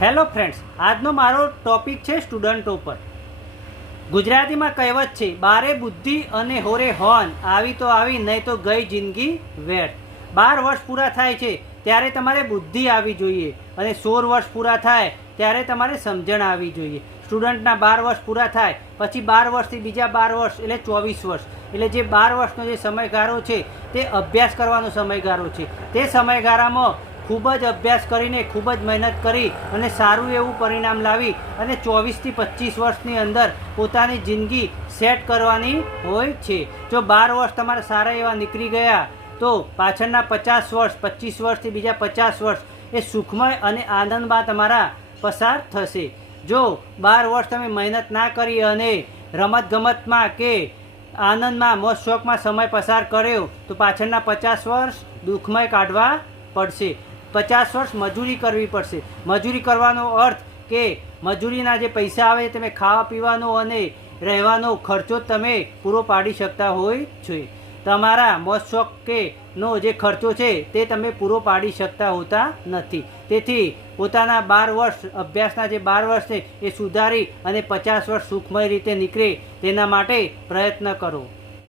Hello friends, આજનો મારો topic છે સ્ટુડન્ટો પર. ગુજરાતીમાં કહેવત છે, બારે બુદ્ધિ અને હોરે હોન, આવી તો આવી નહીં તો ગઈ જિંદગી વ્યર્થ. 12 વર્ષ પૂરા થાય છે ત્યારે તમારે બુદ્ધિ આવી જોઈએ અને 16 વર્ષ પૂરા થાય ત્યારે તમારે સમજણ આવી જોઈએ. સ્ટુડન્ટના 12 વર્ષ પૂરા થાય પછી 12 વર્ષથી બીજા 12 વર્ષ એટલે 24 વર્ષ, એટલે જે 12 વર્ષનો જે સમયગાળો છે તે અભ્યાસ કરવાનો સમયગાળો છે. તે સમયગાળામાં ખૂબ જ અભ્યાસ કરીને ખૂબ જ મહેનત કરી અને સારું એવું પરિણામ લાવી અને 24થી 25 વર્ષની અંદર પોતાની જિંદગી સેટ કરવાની હોય છે. જો 12 વર્ષ તમારા સારા એવા નીકળી ગયા તો પાછળના 50 વર્ષ, 25 વર્ષથી બીજા 50 વર્ષ એ સુખમય અને આનંદમાં તમારા પસાર થશે. જો 12 વર્ષ તમે મહેનત ના કરી અને રમતગમતમાં કે આનંદમાં, મોજ શોખમાં સમય પસાર કર્યો તો પાછળના 50 વર્ષ દુઃખમય કાઢવા પડશે. 50 વર્ષ મજૂરી કરવી પડશે. મજૂરી કરવાનો અર્થ કે મજૂરીના જે પૈસા આવે તમે ખાવા પીવાનો અને રહેવાનો ખર્ચો તમે પૂરો પાડી શકતા હોય છે. તમારા મોજ શોખ કે નો જે ખર્ચો છે તે તમે પૂરો પાડી શકતા હોતા નથી. તેથી પોતાના 12 વર્ષ અભ્યાસના જે 12 વર્ષ છે એ સુધારી અને 50 વર્ષ સુખમય રીતે નીકળે તેના માટે પ્રયત્ન કરો.